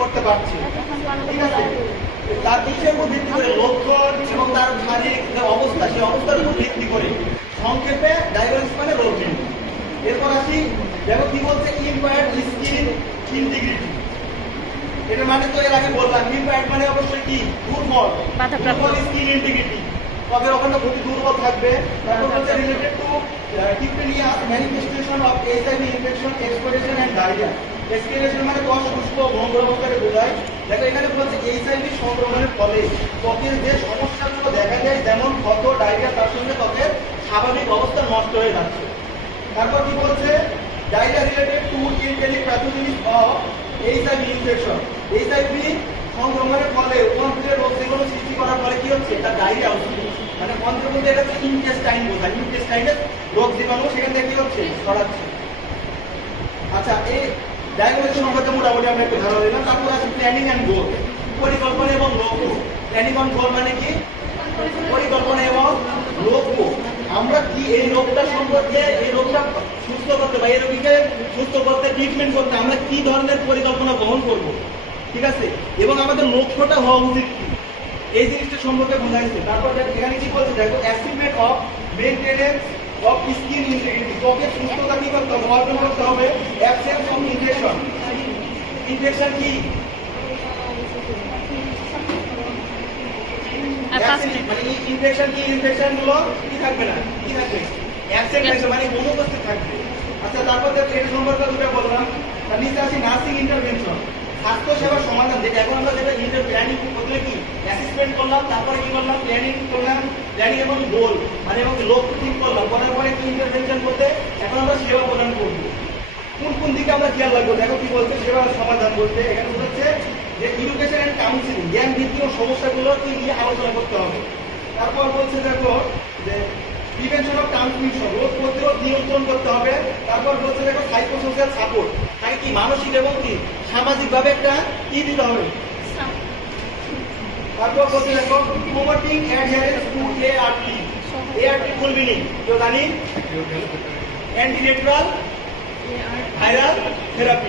করতে পারছে, ঠিক আছে। তার বিষয়ের উপর ভিত্তি করে লক্ষণ এবং তার শারীরিক যে অবস্থা, সেই অবস্থার উপর ভিত্তি করে সংক্ষেপে ডায়াগনোসিস মানে রোগ নির্ণয়। এরপর আসি, দেখো কি বলছে, ইম্পায়ার্ড স্কিন ইন্টিগ্রিটি। এটা মানে তো এর আগে বললাম, ইম্পায়ার্ড মানে অবশ্যই কি দুর্বল, দুর্বল স্কিন ইন্টিগ্রিটি, ত্বকের ওখানে খুবই দুর্বল থাকবে। তারপর হচ্ছে related to tutorial manifestation of HIV infection, exploration and diarrhoea. Expiration মানে ত্বক শুষ্ক ভঙ্গুরবস্থাকে বোঝায়। দেখো এখানে বলছে এইচআইভি সংক্রমণের ফলে ত্বকের যে সমস্যাগুলো দেখা যায়, যেমন ক্ষত, ডায়রিয়া, তার সঙ্গে ত্বকের স্বাভাবিক অবস্থা নষ্ট হয়ে যাচ্ছে। তারপর কি বলছে, diarrhoea related to enteric pathogenesis of HIV infection. HIV সংক্রমণের ফলে অন্ত্রের রোগ যেগুলো সৃষ্টি করার ফলে কি হচ্ছে, তার ডায়রিয়া হচ্ছে। মানে অন্ত্রের মধ্যে এটা হচ্ছে ইনটেস্টাইন বোঝায়, ইনটেস্টাইনের রোগ জীবাণু সেখান থেকে কি হচ্ছে, ছড়াচ্ছে। আচ্ছা, এই ডায়াগনোসিস সম্পর্কে মোটামুটি আমরা একটু ধারণা দিলাম। তারপর আছে প্ল্যানিং অ্যান্ড গোল, পরিকল্পনা এবং লক্ষ্য। প্ল্যানিং অ্যান্ড গোল মানে কি, পরিকল্পনা এবং লক্ষ্য। আমরা কি এই রোগটা সম্পর্কে, এই রোগটা সুস্থ করতে বা এই রোগীকে সুস্থ করতে, ট্রিটমেন্ট করতে আমরা কি ধরনের পরিকল্পনা গ্রহণ করব, ঠিক আছে, এবং আমাদের লক্ষ্যটা হওয়া উচিত কি, এই জিনিসটা সম্পর্কে বোঝাইছে। তারপর এখানে কি বলছে, দেখো achievement of maintenance of skin integrity. ত্বকের সুস্থতা কি করতে হবে, অর্জন করতে হবে। Absence of infection. ইনফেকশন কি, মানে ইনফেকশন কি, ইনফেকশন গুলো কি থাকবে না, কি থাকবে, অ্যাবসেন্ট থাকবে, মানে অনুপস্থিত থাকবে। আচ্ছা, তারপর এর সম্পর্কে দুটো বললাম। তার নিচে আসি নার্সিং ইন্টারভেনশন, স্বাস্থ্য সেবার সমাধান। যেটা এখন আমরা যেটা ইন্টার প্ল্যানিং করতে কি অ্যাসেসমেন্ট করলাম, তারপরে কি করলাম, প্ল্যানিং করলাম, প্ল্যানিং এবং গোল মানে এবং লক্ষ্য ঠিক করলাম, করার পরে কি ইন্টারভেনশন করতে এখন আমরা সেবা প্রদান করব। কোন কোন দিকে আমরা খেয়াল রাখবো, দেখো কি বলছে, সেবা সমাধান বলতে এখানে বলছে যে এডুকেশন এন্ড কাউন্সিলিং, জ্ঞান ভিত্তিক সমস্যাগুলো কি নিয়ে আলোচনা করতে হবে। তারপর বলছে দেখো যে প্রিভেনশন অফ ট্রান্সমিশন, রোগ প্রতিরোধ নিয়ন্ত্রণ করতে হবে। তারপর বলছে দেখো সাইকোসোশিয়াল সাপোর্ট, তাকে কি মানসিক এবং কি সামাজিক ভাবে একটা কি দিতে হবে। তারপর বলছে দেখো promoting adherence to ART. ART full meaning কেউ জানি, অ্যান্টিরেট্রাল ভাইরাল থেরাপি।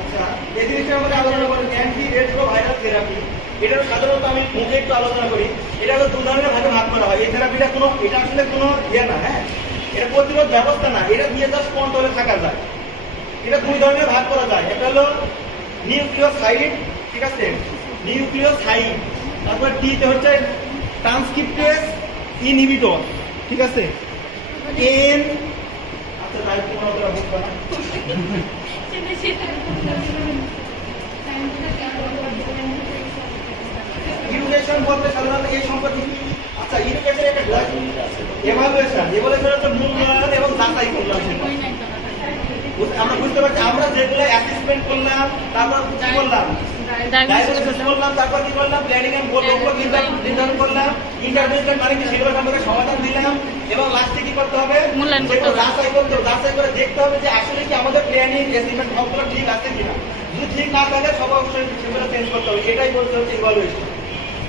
আচ্ছা, এই জিনিসটা আমরা আলোচনা করি, অ্যান্টি রেট্রো ভাইরাল থেরাপি। এটা সাধারণত আমি মুখে একটু আলোচনা করি। এটা হলো দু ধরনের ভাগে ভাগ করা হয়। এই থেরাপিটা কোনো, এটা আসলে কোনো ইয়ে না, হ্যাঁ, এটা প্রতিরোধ ব্যবস্থা না, এটা দিয়ে জাস্ট কন্ট্রোলে থাকা যায়। এটা দুই ধরনের ভাগ করা যায়। একটা হলো নিউক্লিওসাইড, ঠিক আছে, নিউক্লিওসাইড। তারপর টিতে হচ্ছে ট্রান্সক্রিপ্টেজ ইনহিবিটর, ঠিক আছে, এন। আচ্ছা, তাই তোমরা ওটা বুঝবে না। ইডুকেশন বলতে সাধারণত এই সম্পর্কে কি, আচ্ছা, ইডুকেশনের একটা এভালুয়েশন, এভালুয়েশন হচ্ছে মূল্যায়ন এবং যাচাই মূল্যায়ন। আমরা বুঝতে পারছি, আমরা যেগুলো অ্যাসেসমেন্ট করলাম, তারপর কি করলাম, ডায়াগনোসিস করলাম, তারপর কি করলাম, প্ল্যানিং এন্ড গোল লক্ষ্য নির্ধারণ করলাম, ইন্টারভেনশন মানে কি সেগুলো সম্পর্কে সমাধান দিলাম, এবং লাস্টে কি করতে হবে, সেগুলো যাচাই করতে হবে। যাচাই করে দেখতে হবে যে আসলে কি আমাদের প্ল্যানিং এস্টিমেট সবগুলো ঠিক আছে কিনা। যদি ঠিক না থাকে সব অবশ্যই সেগুলো চেঞ্জ করতে হবে। এটাই বলতে হচ্ছে ইভালুয়েশন।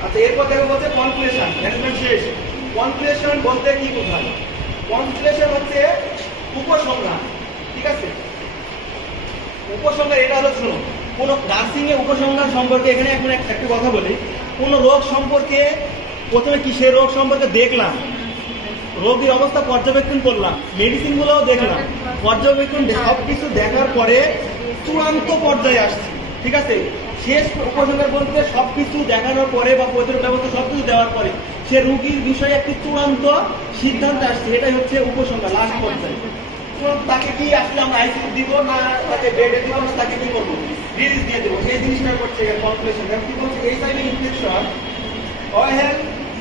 আচ্ছা, এরপর দেখো বলছে কনক্লুশন, ম্যানেজমেন্ট শেষ। কনক্লুশন বলতে কি বোঝায়, কনক্লুশন হচ্ছে উপসংহার, ঠিক আছে। উপসংহার এটা হলো, শুনো, কোন নার্সিং এ উপসংহার সম্পর্কে এখানে এখন একটা কথা বলি। কোন রোগ সম্পর্কে প্রথমে কি সেই রোগ সম্পর্কে দেখলাম, রোগীর অবস্থা পর্যবেক্ষণ করলাম, মেডিসিন গুলোও দেখলাম, পর্যবেক্ষণ সবকিছু দেখার পরে চূড়ান্ত পর্যায়ে আসছি, ঠিক আছে। শেষ উপসংহার বলতে সবকিছু দেখানোর পরে বা প্রতিরোধ ব্যবস্থা সবকিছু দেওয়ার পরে সে রোগীর বিষয়ে একটি চূড়ান্ত সিদ্ধান্ত আসছে, এটাই হচ্ছে উপসংহার, লাস্ট পর্যায়ে। তাকে কি আসলে আমরা আইসিইউ দিব না তাকে বেডে দিব না তাকে কি করবো, রিলিজ দিয়ে দেবো, এই জিনিসটা করছে কনক্লুশন। কি বলছে, এইচআইভি ইনফেকশন অহেল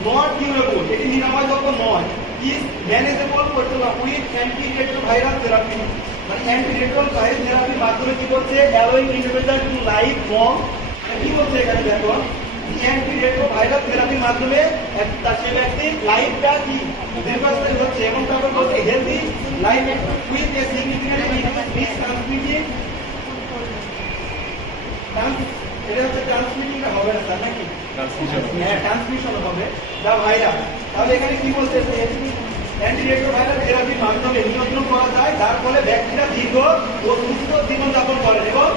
নট কিউরেবল, এটি নিরাময়যোগ্য নয়, ইজ ম্যানেজেবল করতে না উইথ অ্যান্টিরেট্রোভাইরাল থেরাপি। মানে অ্যান্টিরেট্রোভাইরাল থেরাপির মাধ্যমে কি করছে, অ্যালোইং ইন্ডিভিজুয়াল টু লাইফ লং। কি বলছে এখানে দেখো, অ্যান্টিরেট্রোভাইরাল থেরাপির মাধ্যমে সে ব্যক্তির লাইফটা কি দীর্ঘস্থায়ী হচ্ছে, এবং তারপর বলছে healthy life with a significant risk transmitting. এটা হচ্ছে ট্রান্সমিটিং হবে না স্যার, নাকি হ্যাঁ ট্রান্সমিশন হবে দা ভাইরাস। তাহলে এখানে কি বলছে, অ্যান্টিরেট্রোভাইরাল থেরাপির মাধ্যমে নিয়ন্ত্রণ করা যায়, যার ফলে ব্যক্তিরা দীর্ঘ ও সুস্থ জীবনযাপন করেন এবং